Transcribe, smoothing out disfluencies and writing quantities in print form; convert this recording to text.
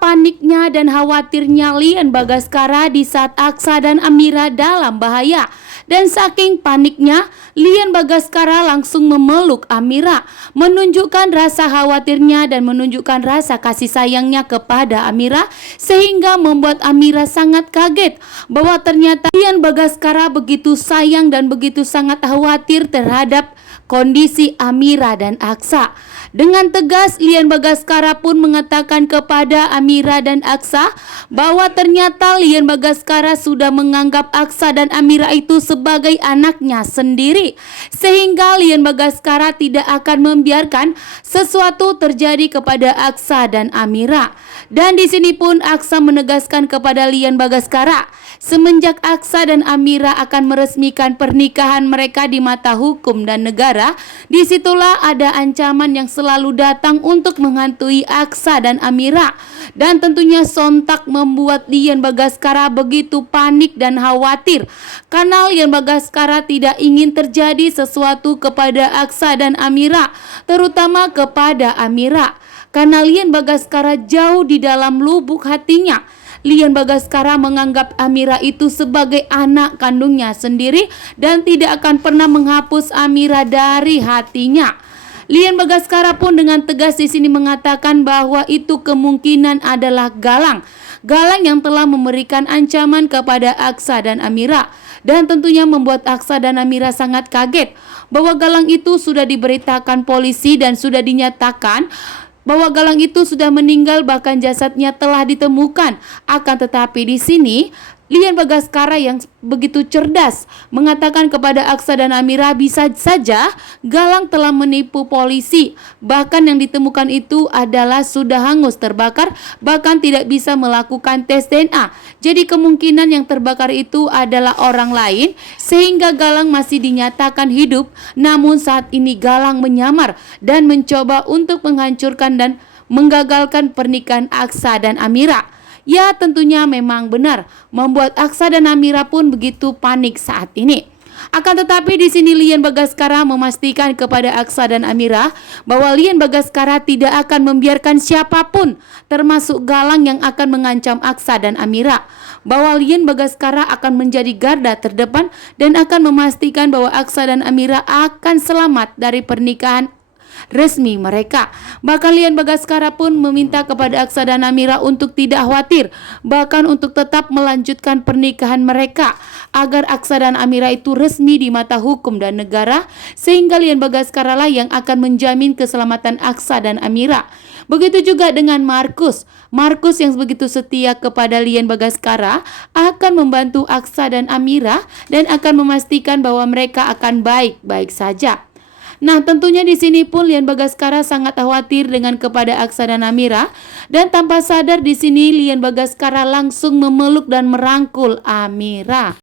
paniknya dan khawatirnya Lian Bagaskara di saat Aksa dan Amira dalam bahaya. Dan saking paniknya, Lian Bagaskara langsung memeluk Amira, menunjukkan rasa khawatirnya dan menunjukkan rasa kasih sayangnya kepada Amira, sehingga membuat Amira sangat kaget bahwa ternyata Lian Bagaskara begitu sayang dan begitu sangat khawatir terhadap kondisi Amira dan Aksa. Dengan tegas, Lian Bagaskara pun mengatakan kepada Amira dan Aksa bahwa ternyata Lian Bagaskara sudah menganggap Aksa dan Amira itu sebagai anaknya sendiri, sehingga Lian Bagaskara tidak akan membiarkan sesuatu terjadi kepada Aksa dan Amira. Dan di sini pun Aksa menegaskan kepada Lian Bagaskara, semenjak Aksa dan Amira akan meresmikan pernikahan mereka di mata hukum dan negara, disitulah ada ancaman yang selalu datang untuk menghantui Aksa dan Amira. Dan tentunya sontak membuat Lian Bagaskara begitu panik dan khawatir, karena Lian Bagaskara tidak ingin terjadi sesuatu kepada Aksa dan Amira, terutama kepada Amira. Karena Lian Bagaskara jauh di dalam lubuk hatinya, Lian Bagaskara menganggap Amira itu sebagai anak kandungnya sendiri dan tidak akan pernah menghapus Amira dari hatinya. Lian Bagaskara pun dengan tegas di sini mengatakan bahwa itu kemungkinan adalah Galang. Galang yang telah memberikan ancaman kepada Aksa dan Amira. Dan tentunya membuat Aksa dan Amira sangat kaget bahwa Galang itu sudah diberitakan polisi dan sudah dinyatakan bahwa Galang itu sudah meninggal, bahkan jasadnya telah ditemukan. Akan tetapi di sini Lian Bagaskara yang begitu cerdas mengatakan kepada Aksa dan Amira bisa saja Galang telah menipu polisi. Bahkan yang ditemukan itu adalah sudah hangus terbakar, bahkan tidak bisa melakukan tes DNA. Jadi kemungkinan yang terbakar itu adalah orang lain, sehingga Galang masih dinyatakan hidup. Namun saat ini Galang menyamar dan mencoba untuk menghancurkan dan menggagalkan pernikahan Aksa dan Amira. Ya, tentunya memang benar membuat Aksa dan Amira pun begitu panik saat ini. Akan tetapi di sini Lian Bagaskara memastikan kepada Aksa dan Amira bahwa Lian Bagaskara tidak akan membiarkan siapapun, termasuk Galang yang akan mengancam Aksa dan Amira. Bahwa Lian Bagaskara akan menjadi garda terdepan dan akan memastikan bahwa Aksa dan Amira akan selamat dari pernikahan resmi mereka. Bahkan Lian Bagaskara pun meminta kepada Aksa dan Amira untuk tidak khawatir, bahkan untuk tetap melanjutkan pernikahan mereka agar Aksa dan Amira itu resmi di mata hukum dan negara, sehingga Lian Bagaskara lah yang akan menjamin keselamatan Aksa dan Amira. Begitu juga dengan Markus. Markus yang begitu setia kepada Lian Bagaskara akan membantu Aksa dan Amira dan akan memastikan bahwa mereka akan baik-baik saja. Nah, tentunya di sini pun Lian Bagaskara sangat khawatir dengan kepada Aksa dan Amira, dan tanpa sadar di sini Lian Bagaskara langsung memeluk dan merangkul Amira.